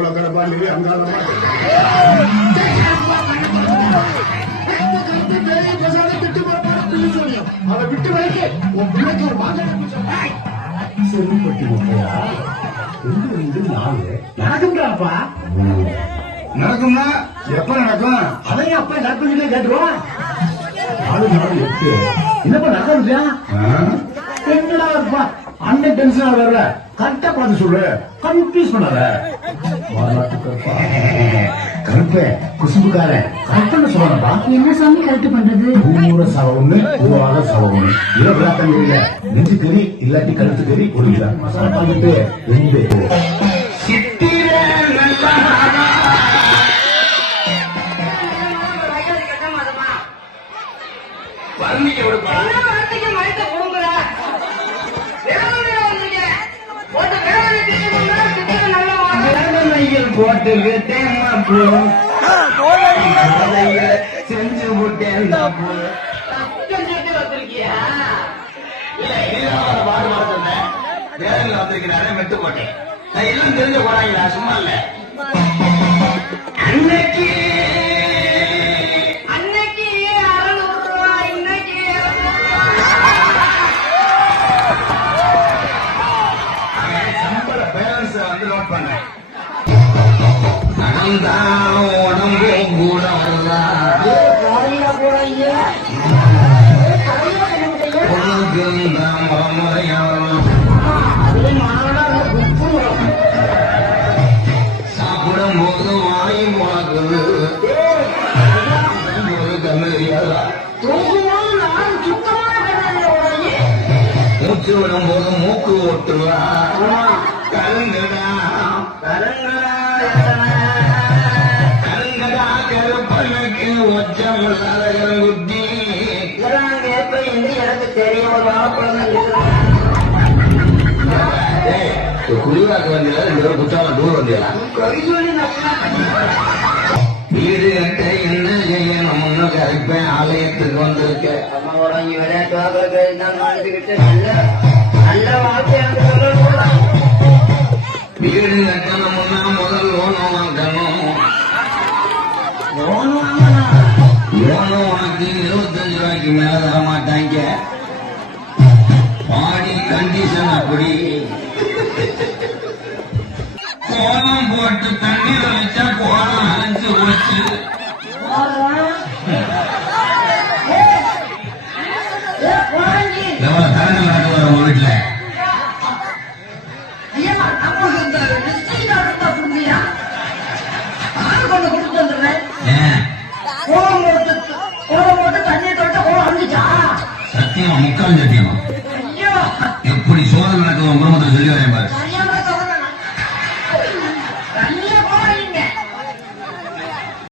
மூளை கிடப்பாண்டி அங்கால அதை விட்டு வைக்க உன் பிள்ளைக்கு ஒரு மாதிரி செருப்பட்டி முட்டையா நடக்கும்டாப்பா. நடக்கும்னா எப்ப நடக்கும்? அதையும் அப்ப நடக்கும்னு கேட்டுருவான். 4 நாள் 8 என்னப்பா நடக்கும் இல்லையா? என்னடா இருப்பா அண்ணன் டென்ஷன் வரல. கரெக்டா பார்த்து சொல்லு, கன்ஃபியூஸ் பண்ணாத. கருப்பே குசும்புக்கார கரெக்டான சொல்லணும்பா. என்ன சாமி கரெக்ட் பண்றது? ஊர சவம் ஊராக சவம் இரவு இல்ல நெஞ்சு கறி இல்லாட்டி கருத்து கறி ஒரு மசாலா பாக்கிட்டு எந்த போட்டுக்கிட்டே செஞ்சு விட்டேன் வந்திருக்கிறாரு மெட்டு போட்டேன். எல்லாம் தெரிஞ்ச போறாங்களா? சும்மா இல்ல. அன்னைக்கு சம்பள பேலன்ஸ் வந்து நோட் பண்ணேன். உடம்பு கூட சாப்பிடும் போது வாய் பார்க்குது. மூச்சு விடும் போது மூக்கு ஓட்டுவா. கருங்கடா கருங்கடா கருப்பனுக்கு ஒச்சமில்லாத குத்தி எனக்கு தெரியும். குடிவாக்கு வந்தீங்களா? 2 பேரும் குற்றாலம் டூர் வந்தீங்களா? வீடு கட்ட என்ன செய்யணும்? முன்னுக்கு அழைப்பேன். ஆலயத்துக்கு வந்திருக்கேன். அம்மாவோட விளையாட்டு வீடு கட்டணும்னா முதல் லோன் வாங்கணும். லோன் உனக்கு 25 ரூபாய்க்கு மேல தர மாட்டாங்க. பாடி கண்டிஷன் அப்படி. கோலம் போட்டு தண்ணீர் வச்சா கோலம் அரைஞ்சு போச்சு. எவ்வளவு தரங்கள் நடந்து வர உங்க வீட்டுல? சத்தியமா முக்கால் சத்தியமா எப்படி சோதனை நடக்குது குடும்பத்தை சொல்லி வரேன் பாரு.